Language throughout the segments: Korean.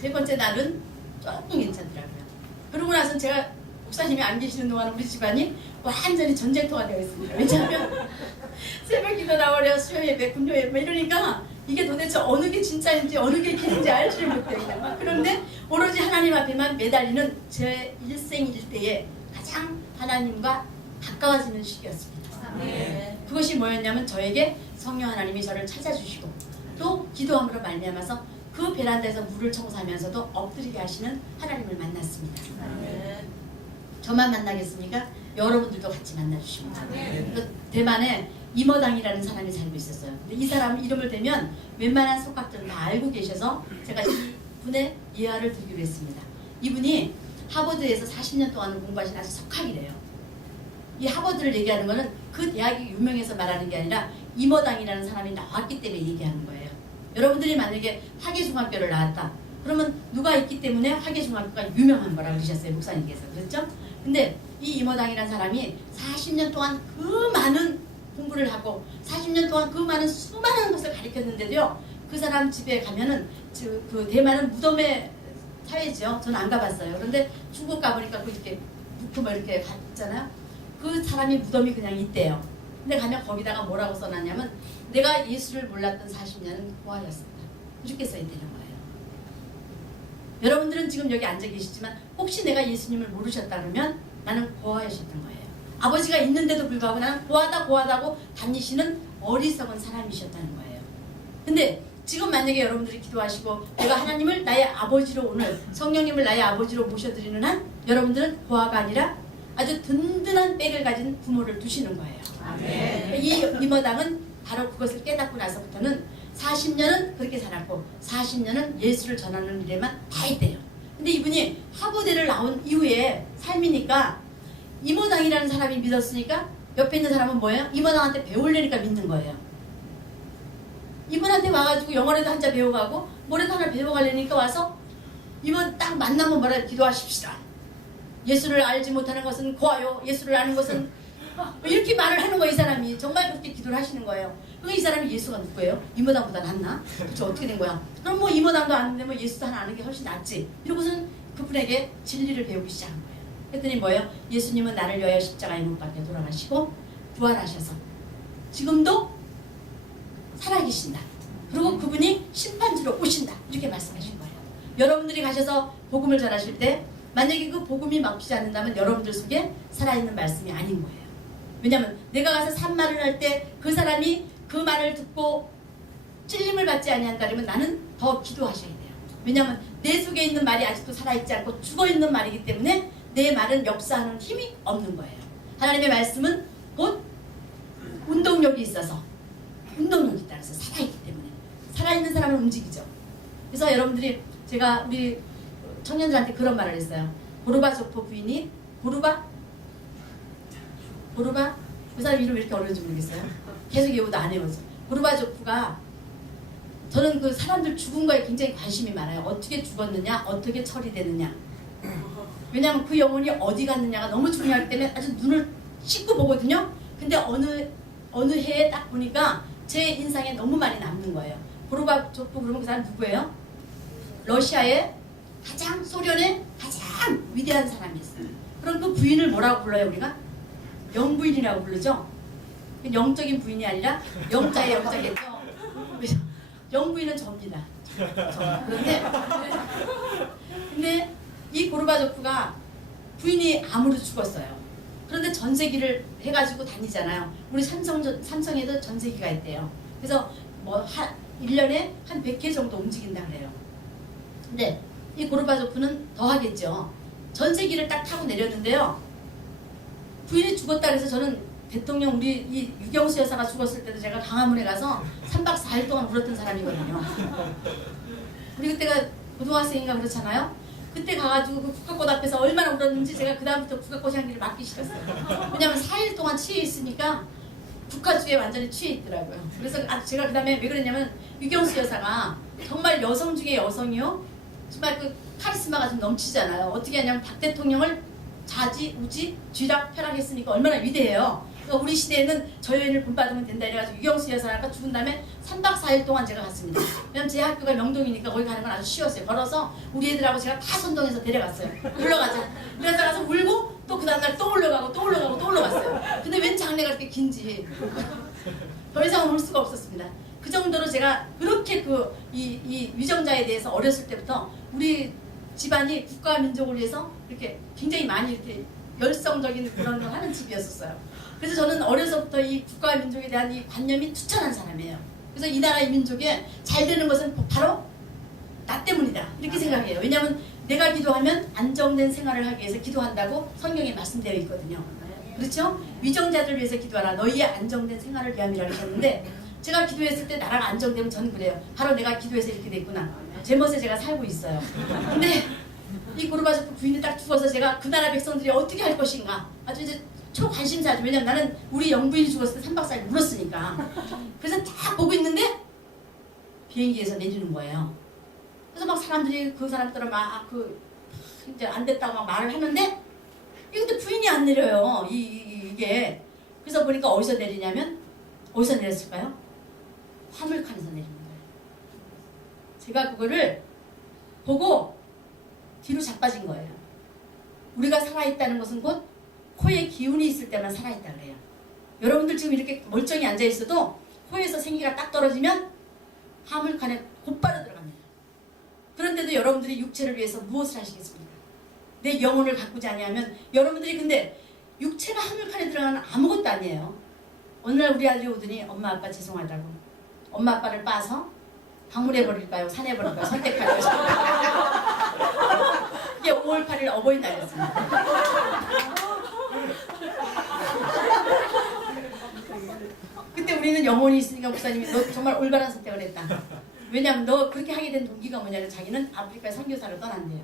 세 번째 날은 조금 괜찮더라고요. 그러고 나서 제가 목사님이 안 계시는 동안 우리 집안이 완전히 전쟁터가 되어 있습니다. 왜냐하면 새벽 기도 나오려 수요 예배, 금요 예배 이러니까 이게 도대체 어느 게 진짜인지 어느 게 길인지 알지를 못해요. 그런데 오로지 하나님 앞에만 매달리는 제 일생 일대에 가장 하나님과 가까워지는 시기였습니다. 네. 그것이 뭐였냐면 저에게 성령 하나님이 저를 찾아주시고 또 기도함으로 말미암아서 그 베란다에서 물을 청소하면서도 엎드리게 하시는 하나님을 만났습니다. 네. 저만 만나겠습니까? 여러분들도 같이 만나주시고 네. 그 대만에 이머당이라는 사람이 살고 있었어요. 근데 이 사람 이름을 대면 웬만한 속각들은 다 알고 계셔서 제가 이분의 이하를 드리기로 했습니다. 이분이 하버드에서 40년 동안 공부하신 아주 석학이래요. 이 하버드를 얘기하는 거는 그 대학이 유명해서 말하는 게 아니라 이머당이라는 사람이 나왔기 때문에 얘기하는 거예요. 여러분들이 만약에 화계중학교를 나왔다. 그러면 누가 있기 때문에 화계중학교가 유명한 거라 그러셨어요. 목사님께서. 그렇죠? 근데 이 이모당이라는 사람이 40년 동안 그 많은 공부를 하고 40년 동안 그 많은 수많은 것을 가르쳤는데도요. 그 사람 집에 가면은 저- 그 대만은 무덤의 사회죠. 저는 안 가봤어요. 그런데 중국 가보니까 그 이렇게 뭐 이렇게 갔잖아요. 그 사람이 무덤이 그냥 있대요. 근데 가면 거기다가 뭐라고 써놨냐면 내가 예수를 몰랐던 40년은 고아였습니다. 이렇게 써있다는 거예요. 여러분들은 지금 여기 앉아 계시지만 혹시 내가 예수님을 모르셨다 그러면 나는 고아하셨던 거예요. 아버지가 있는데도 불구하고 나는 고아다 고아다고 다니시는 어리석은 사람이셨다는 거예요. 근데 지금 만약에 여러분들이 기도하시고 내가 하나님을 나의 아버지로 오늘 성령님을 나의 아버지로 모셔드리는 한 여러분들은 고아가 아니라 아주 든든한 백을 가진 부모를 두시는 거예요. 아멘. 이 이모당은 바로 그것을 깨닫고 나서부터는 40년은 그렇게 살았고 40년은 예수를 전하는 일에만 다 있대요. 근데 이분이 하버드를 나온 이후에 삶이니까 이모당이라는 사람이 믿었으니까 옆에 있는 사람은 뭐예요? 이모당한테 배우려니까 믿는 거예요. 이분한테 와가지고 영어라도 한자 배워가고 뭐라도 하나 배워가려니까 와서 이분 딱 만나면 뭐라 기도하십시다. 예수를 알지 못하는 것은 고아요. 예수를 아는 것은 뭐 이렇게 말을 하는 거예요. 이 사람이 정말 그렇게 기도를 하시는 거예요. 그럼 이 사람이 예수가 누구예요? 이모당보다 낫나? 그렇죠. 어떻게 된 거야? 그럼 뭐 이모당도 아는데 뭐 예수도 하나 아는 게 훨씬 낫지. 이러고서는 그분에게 진리를 배우기 시작한 거예요. 그랬더니 뭐예요? 예수님은 나를 위하여 십자가에 못 박혀 돌아가시고 부활하셔서 지금도 살아계신다. 그리고 그분이 심판주로 오신다. 이렇게 말씀하신 거예요. 여러분들이 가셔서 복음을 전하실 때 만약에 그 복음이 막히지 않는다면 여러분들 속에 살아있는 말씀이 아닌 거예요. 왜냐하면 내가 가서 산 말을 할 때 그 사람이 그 말을 듣고 찔림을 받지 아니한다면 나는 더 기도하셔야 돼요. 왜냐하면 내 속에 있는 말이 아직도 살아있지 않고 죽어있는 말이기 때문에 내 말은 역사하는 힘이 없는 거예요. 하나님의 말씀은 곧 운동력이 있어서 운동력이 그래서 살아있기 때문에 살아있는 사람을 움직이죠. 그래서 여러분들이 제가 우리 청년들한테 그런 말을 했어요. 고르바 조포 부인이 고르바 고르바 그 사람 이름 왜 이렇게 어려운지 모르겠어요. 계속 외우도 안 외워서 고르바 조프가 저는 그 사람들 죽은 거에 굉장히 관심이 많아요. 어떻게 죽었느냐, 어떻게 처리되느냐. 왜냐하면 그 영혼이 어디 갔느냐가 너무 중요하기 때문에 아주 눈을 씻고 보거든요. 근데 어느 어느 해에 딱 보니까 제 인상에 너무 많이 남는 거예요. 고르바 조프 그러면 그 사람 누구예요? 러시아의 가장 소련의 가장 위대한 사람이었어요. 그럼 그 부인을 뭐라고 불러요 우리가? 영부인이라고 부르죠. 영적인 부인이 아니라 영자의 영자겠죠. 영부인은 접니다. 저. 그런데 근데 이 고르바조프가 부인이 암으로 죽었어요. 그런데 전세기를 해가지고 다니잖아요. 우리 삼성, 삼성에도 전세기가 있대요. 그래서 뭐 한, 1년에 한 100회 정도 움직인다 그래요. 근데 이 고르바조프는 더 하겠죠. 전세기를 딱 타고 내렸는데요. 부인이 죽었다 그래서 저는 대통령 우리 이 유경수 여사가 죽었을 때도 제가 강화문에 가서 3박 4일 동안 울었던 사람이거든요. 우리 그때가 고등학생인가 그렇잖아요. 그때 가가지고 그 국가꽃 앞에서 얼마나 울었는지 제가 그 다음부터 국가꽃 향기를 맡기 싫었어요. 왜냐면 4일 동안 취해 있으니까 국가주에 완전히 취해 있더라고요. 그래서 아, 제가 그 다음에 왜 그랬냐면 유경수 여사가 정말 여성 중에 여성이요. 정말 그 카리스마가 좀 넘치잖아요. 어떻게 하냐면 박 대통령을 자지, 우지, 쥐락, 펴락 했으니까 얼마나 위대해요. 그러니까 우리 시대에는 저 여인을 본받으면 된다 이래가지고 유경수 여사가 죽은 다음에 3박 4일 동안 제가 갔습니다. 왜냐면 제 학교가 명동이니까 거기 가는 건 아주 쉬웠어요. 걸어서 우리 애들하고 제가 다 선동해서 데려갔어요. 올라가자. 그래서 가서 울고 또 그 다음날 또 올라가고 또 올라가고 또 올라갔어요. 근데 웬 장례가 그렇게 긴지 더 이상은 올 수가 없었습니다. 그 정도로 제가 그렇게 그 이 이 위정자에 대해서 어렸을 때부터 우리 집안이 국가와 민족을 위해서 이렇게 굉장히 많이 이렇게 열성적인 그런 걸 하는 집이었었어요. 그래서 저는 어려서부터 이 국가와 민족에 대한 이 관념이 투철한 사람이에요. 그래서 이 나라 의 민족에 잘 되는 것은 바로 나 때문이다 이렇게 생각해요. 왜냐하면 내가 기도하면 안정된 생활을 하기 위해서 기도한다고 성경에 말씀되어 있거든요. 그렇죠? 위정자들 위해서 기도하라. 너희의 안정된 생활을 위함이라 하셨는데 제가 기도했을 때 나라가 안정되면 저는 그래요. 바로 내가 기도해서 이렇게 됐구나. 제 멋에 제가 살고 있어요. 근데 이 고르바초프 부인이 딱 죽어서 제가 그 나라 백성들이 어떻게 할 것인가 아주 이제 초관심사죠. 왜냐면 나는 우리 영부인이 죽었을 때 3박 4일 울었으니까. 그래서 딱 보고 있는데 비행기에서 내리는 거예요. 그래서 막 사람들이 그 사람들은 막그 이제 안 됐다고 막 말을 하는데 근데 부인이 안 내려요. 이, 이, 이게 그래서 보니까 어디서 내리냐면 어디서 내렸을까요? 화물칸에서 내리는 거예요. 제가 그거를 보고 뒤로 자빠진 거예요. 우리가 살아있다는 것은 곧 코에 기운이 있을 때만 살아있다 그래요. 여러분들 지금 이렇게 멀쩡히 앉아 있어도 코에서 생기가 딱 떨어지면 화물칸에 곧바로 들어갑니다. 그런데도 여러분들이 육체를 위해서 무엇을 하시겠습니까? 내 영혼을 가꾸지 아니하면 여러분들이 근데 육체가 화물칸에 들어가는 아무것도 아니에요. 어느 날 우리 아들이 오더니 엄마 아빠 죄송하다고 엄마 아빠를 빠서 방문해 버릴까요? 산해 버릴까요? 선택할 것인가? 이게 5월 8일 어버이날이었습니다. 그때 우리는 영혼이 있으니까 목사님이 너 정말 올바른 선택을 했다. 왜냐하면 너 그렇게 하게 된 동기가 뭐냐면 자기는 아프리카 선교사로 떠난대요.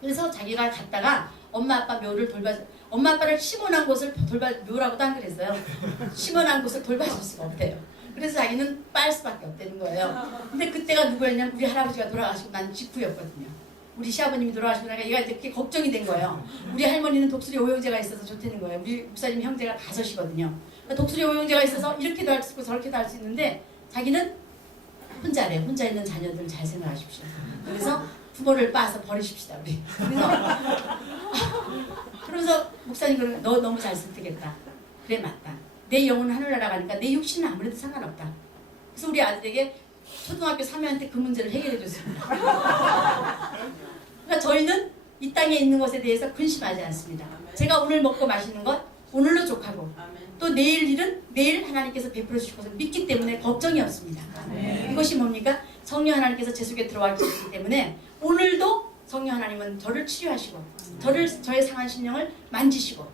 그래서 자기가 갔다가 엄마 아빠 묘를 돌봐 엄마 아빠를 심어난 곳을 돌봐 묘라고도 안 그랬어요. 심어난 곳을 돌봐줄 수가 없대요. 그래서 자기는 빨 수밖에 없다는 거예요. 근데 그때가 누구였냐면 우리 할아버지가 돌아가시고 난 직후였거든요. 우리 시아버님이 돌아가시고 나니까 얘가 이렇게 걱정이 된 거예요. 우리 할머니는 독수리 오형제가 있어서 좋다는 거예요. 우리 목사님 형제가 다섯이거든요. 그러니까 독수리 오형제가 있어서 이렇게도 할 수 있고 저렇게도 할 수 있는데 자기는 혼자래요. 혼자 있는 자녀들 잘 생각하십시오. 그래서 부모를 빠서 버리십시다 우리. 그래서 그러면서 목사님 그러면 너 너무 잘 선택했다. 그래 맞다. 내 영혼은 하늘나라 가니까 내 육신은 아무래도 상관없다. 그래서 우리 아들에게 초등학교 3학년 때그 문제를 해결해 줬습니다. 그러니까 저희는 이 땅에 있는 것에 대해서 근심하지 않습니다. 제가 오늘 먹고 마시는 것 오늘로 족하고 또 내일 일은 내일 하나님께서 베풀어 주실 것을 믿기 때문에 걱정이 없습니다. 이것이 뭡니까? 성령 하나님께서 제 속에 들어와 계시기 때문에 오늘도 성령 하나님은 저를 치료하시고 저를 저의 상한 심령을 만지시고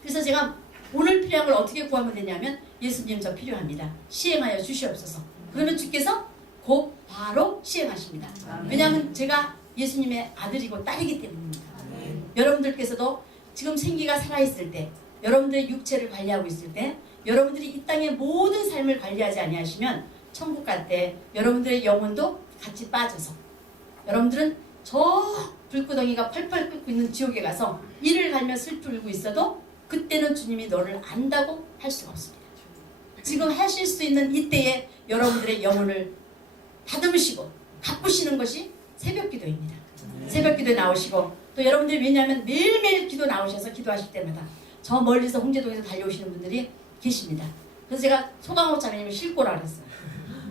그래서 제가 오늘 필요한 걸 어떻게 구하면 되냐면 예수님 저 필요합니다. 시행하여 주시옵소서. 그러면 주께서 곧 바로 시행하십니다. 왜냐하면 제가 예수님의 아들이고 딸이기 때문입니다. 여러분들께서도 지금 생기가 살아있을 때 여러분들의 육체를 관리하고 있을 때 여러분들이 이 땅의 모든 삶을 관리하지 아니하시면 천국 갈 때 여러분들의 영혼도 같이 빠져서 여러분들은 저 불구덩이가 펄펄 끓고 있는 지옥에 가서 이를 갈며 슬피 울고 있어도 그때는 주님이 너를 안다고 할 수가 없습니다. 지금 하실 수 있는 이때에 여러분들의 영혼을 다듬으시고 가꾸시는 것이 새벽 기도입니다. 새벽 기도에 나오시고 또 여러분들이 왜냐하면 매일매일 기도 나오셔서 기도하실 때마다 저 멀리서 홍제동에서 달려오시는 분들이 계십니다. 그래서 제가 소강호 자매님을 실고라 그랬어요.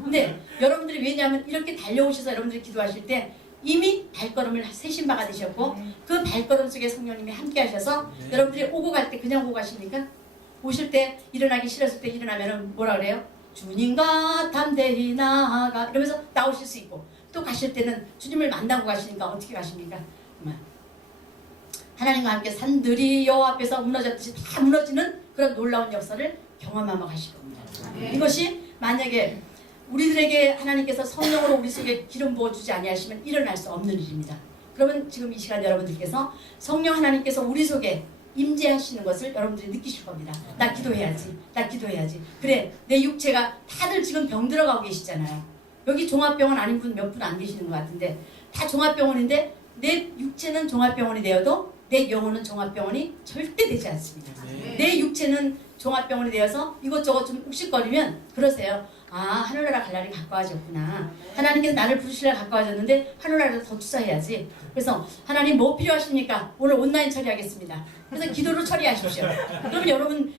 근데 여러분들이 왜냐하면 이렇게 달려오셔서 여러분들이 기도하실 때 이미 발걸음을 세신 바가 되셨고 그 발걸음 속에 성령님이 함께 하셔서 여러분들이 오고 갈 때 그냥 오고 가십니까? 오실 때 일어나기 싫었을 때 일어나면은 뭐라 그래요? 주님과 담대히 나아가 이러면서 나오실 수 있고 또 가실 때는 주님을 만나고 가시니까 어떻게 가십니까? 하나님과 함께 산들이 여호와 앞에서 무너졌듯이 다 무너지는 그런 놀라운 역사를 경험하며 가실 겁니다. 이것이 만약에 우리들에게 하나님께서 성령으로 우리 속에 기름 부어주지 아니하시면 일어날 수 없는 일입니다. 그러면 지금 이 시간 여러분들께서 성령 하나님께서 우리 속에 임재하시는 것을 여러분들이 느끼실 겁니다. 나 기도해야지. 나 기도해야지. 그래, 내 육체가 다들 지금 병 들어가고 계시잖아요. 여기 종합병원 아닌 분 몇 분 안 계시는 것 같은데 다 종합병원인데 내 육체는 종합병원이 되어도 내 영혼은 종합병원이 절대 되지 않습니다. 네. 내 육체는 종합병원이 되어서 이것저것 좀 욱식거리면 그러세요. 아 하늘나라 갈 날이 가까워졌구나. 하나님께서 나를 부르시려 가까워졌는데 하늘나라에 더 투자해야지. 그래서 하나님 뭐 필요하십니까? 오늘 온라인 처리하겠습니다. 그래서 기도로 처리하십시오. 그러면 여러분